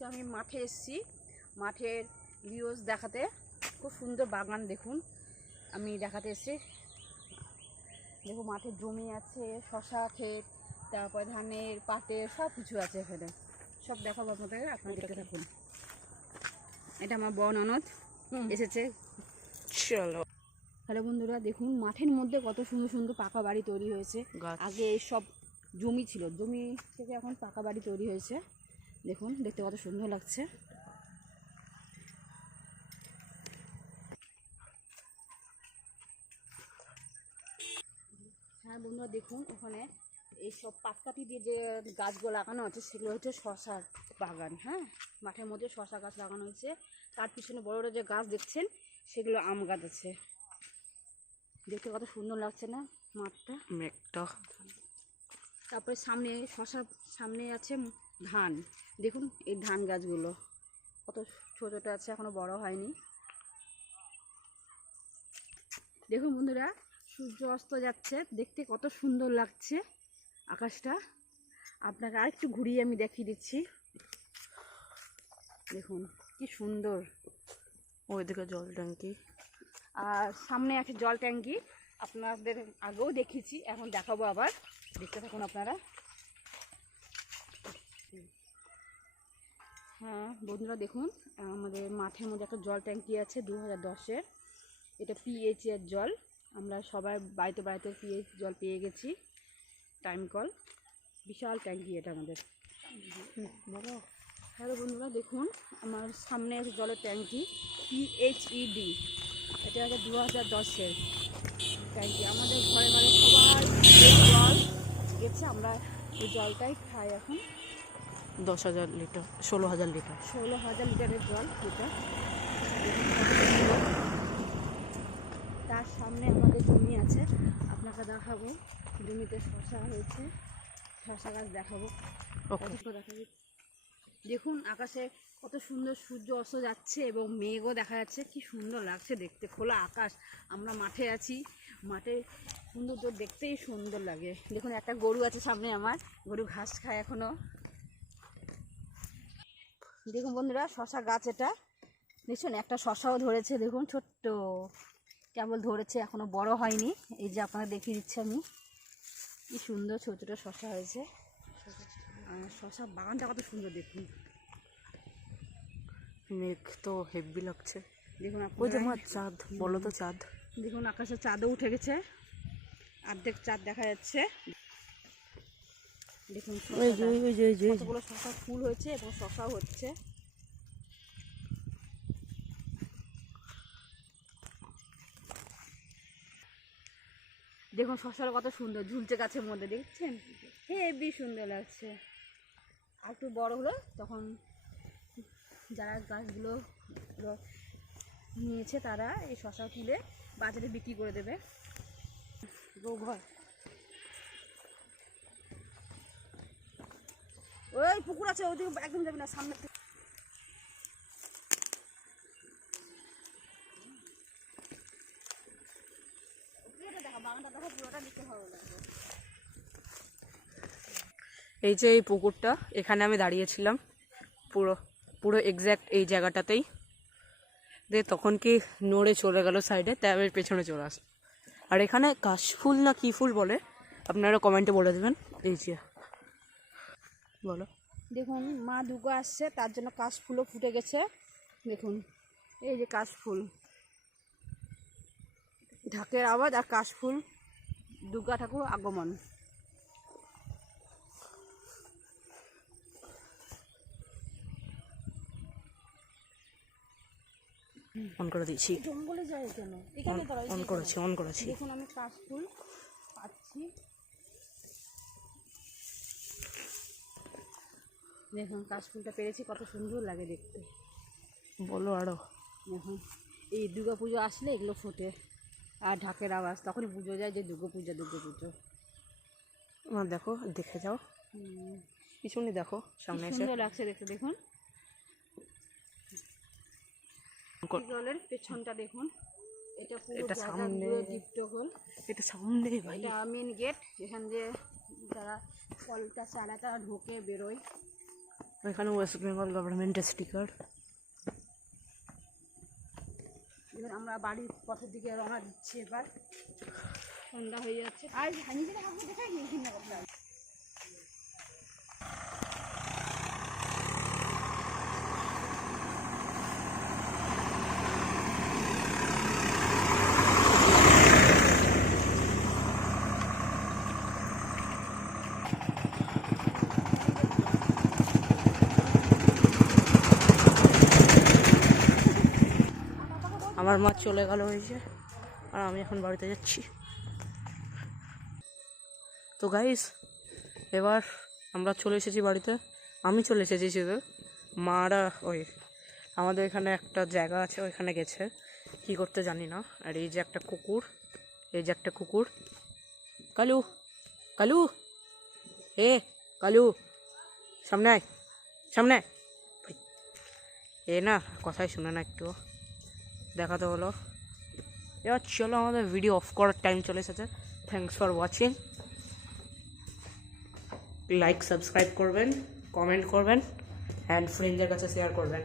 আজকে আমি মাঠে এসেছি। মাঠের ভিউজ দেখাতে। খুব সুন্দর বাগান দেখুন। আমি দেখাতে এসেছি। দেখুন মাঠের জমি আছে শশা ক্ষেত তারপর ধানের পাটের সব কিছু আছে এখানে। সব দেখাবো আপনাদের আপনারা দেখতে থাকুন। এটা আমার বন অনদ এসেছে। চলো। হ্যালো বন্ধুরা দেখুন মাঠের মধ্যে কত সুন্দর সুন্দর পাকা বাড়ি তৈরি হয়েছে। আগে সব জমি ছিল। জমি থেকে এখন পাকা বাড়ি তৈরি হয়েছে। দেখুন দেখতে কত সুন্দর লাগছে। হ্যাঁ বন্ধুরা দেখুন ওখানে এই সব পাটকাঠি দিয়ে যে গাছগুলো লাগানো আছে সেগুলো হচ্ছে শশার বাগান হ্যাঁ? মাঠের মধ্যে শশা গাছ লাগানো হয়েছে। তার পিছনে বড় বড় যে গাছ দেখছেন সেগুলো আম গাছ আছে। দেখতে কত সুন্দর লাগছে না মাঠটা? মেঘটা। তারপরে সামনে শশার সামনে আছে ধান। দেখুন এই ধান গাছগুলো। কত ছোট ছোট আছে এখনও বড় হয়নি। দেখুন বন্ধুরা সূর্য অস্ত যাচ্ছে। দেখতে কত সুন্দর লাগছে আকাশটা। আপনাকে আরেকটু ঘুরিয়ে আমি দেখিয়ে দিচ্ছি। দেখুন কি সুন্দর। ওইদিকে জল ট্যাঙ্কি। আর সামনে আছে জল ট্যাঙ্কি। আপনাদের আগেও দেখেছি এখন দেখাবো আবার। দেখতে থাকুন আপনারা। হ্যাঁ বন্ধুরা দেখুন, আমাদের মাঠের মধ্যে একটা জল ট্যাঙ্কি আছে দু হাজার দশের। এটা পিএইচ এর জল। আমরা সবাই বাড়িতে বাড়িতে পিএইচ জল পেয়ে গেছি। টাইম কল বিশাল ট্যাঙ্কি এটা আমাদের। হ্যালো বন্ধুরা, দেখুন, আমার সামনে আছে জলের ট্যাঙ্কি পিএইচইডি এটা হচ্ছে দু হাজার দশের ট্যাঙ্কি। আমাদের ঘরে ঘরে এই জল গেছে, আমরা এই জলটাই খাই এখন। দশ হাজার লিটার ষোলো হাজার লিটার। ষোলো হাজার লিটারের জল এটা। তার সামনে আমাদের জমি আছে। আপনাকে দেখাবো। জমিতে শশা হয়েছে শশা গাছ দেখাবো। দেখুন আকাশে কত সুন্দর সূর্য অস্ত যাচ্ছে এবং মেঘও দেখা যাচ্ছে। কি সুন্দর লাগছে দেখতে। খোলা আকাশ। আমরা মাঠে আছি। মাঠে সৌন্দর্য দেখতেই সুন্দর লাগে। দেখুন একটা গরু আছে সামনে আমার। গরু ঘাস খায় এখনও। দেখুন বন্ধুরা শশা গাছ এটা। দেখছেন একটা শশাও ধরেছে দেখুন ছোট্ট। কেবল ধরেছে এখনও বড় হয়নি। এই যে আপনারা দেখিয়ে দিচ্ছি আমি। কি সুন্দর ছোট ছোট শশা হয়েছে। শশা বাগানটা কত সুন্দর দেখুন। মেঘ তো হেভি লাগছে। দেখুন ওই যে আমার চাঁদ বলো তো চাঁদ। দেখুন আকাশে চাঁদও উঠে গেছে। অর্ধেক চাঁদ দেখা যাচ্ছে। দেখুন কতগুলো শশা ফুল হয়েছে এবং শশাও হচ্ছে। দেখুন শশাটা কত সুন্দর ঝুলছে গাছের মধ্যে দেখছেন? হেবি সুন্দর লাগছে। আর একটু বড় হলো তখন যারা গাছগুলো নিয়েছে তারা এই শশা তুলে বাজারে বিক্রি করে দেবে। ঘর ওই পুকুর আছে ওদিকে একদম যাবি না সামনে। এই যে এই পুকুরটা, এখানে আমি দাঁড়িয়েছিলাম। পুরো পুরো এক্স্যাক্ট এই জায়গাটাতেই। দিয়ে তখন কি নড়ে চলে গেল সাইডে তাই আমি পেছনে চলে আসলাম আর এখানে কাশফুল না কি ফুল বলে, আপনারা কমেন্টে বলে দেবেন। এই যে। বলো। দেখুন মা দুর্গা আসছে তার জন্য কাশ ফুলও ফুটে গেছে। দেখুন এই যে কাশ ফুল ঢাকের আওয়াজ আর কাশ ফুল দুর্গা ঠাকুর আগমন। অন করে দিয়েছি জঙ্গলে যায় কেন? অন করেছি অন করেছি। দেখুন আমি কাশ ফুল পাচ্ছি। দেখুন কাশ ফুলটা পেরেছি কত সুন্দর লাগে দেখতে। বলো আরও। দেখুন এই দুর্গা পুজো আসলে এগুলো ফোটে আর ঢাকের আওয়াজ তখনই পুজো যায় যে দুর্গা পূজা দুর্গা পুজো। না দেখো দেখে যাও। পিছনে দেখো সামনে সুন্দর লাগছে দেখতে দেখুন। জলের পেছনটা দেখুন। এটা পুরো এটা সামনে। এটা সামনে ভাই। এটা মেন গেট এখান দিয়ে যারা কলটা তারা ঢোকে বেরোয়। এখানে ওয়েস্ট বেঙ্গল গভর্নমেন্টের স্টিকার এবার আমরা বাড়ির পথের দিকে রওনা দিচ্ছি এবার। সন্ধ্যা হয়ে যাচ্ছে। আর হাতে দেখাই আমার মা চলে গেল ওই যে। আর আমি এখন বাড়িতে যাচ্ছি। তো গাইস এবার আমরা চলে এসেছি বাড়িতে। আমি চলে এসেছি শুধু। মারা ওই আমাদের এখানে একটা জায়গা আছে, ওইখানে গেছে। কি করতে জানি না। আর এই যে একটা কুকুর, এই যে একটা কুকুর। কালু কালু। এ, কালু, সামনে আয়, সামনে এ না, কথাই শুনে না একটু দেখাতে হলো। এবার চলো আমাদের ভিডিও অফ করার টাইম চলে এসেছে। Thanks for watching like subscribe করবেন কমেন্ট করবেন অ্যান্ড ফ্রেন্ডদের কাছে শেয়ার করবেন।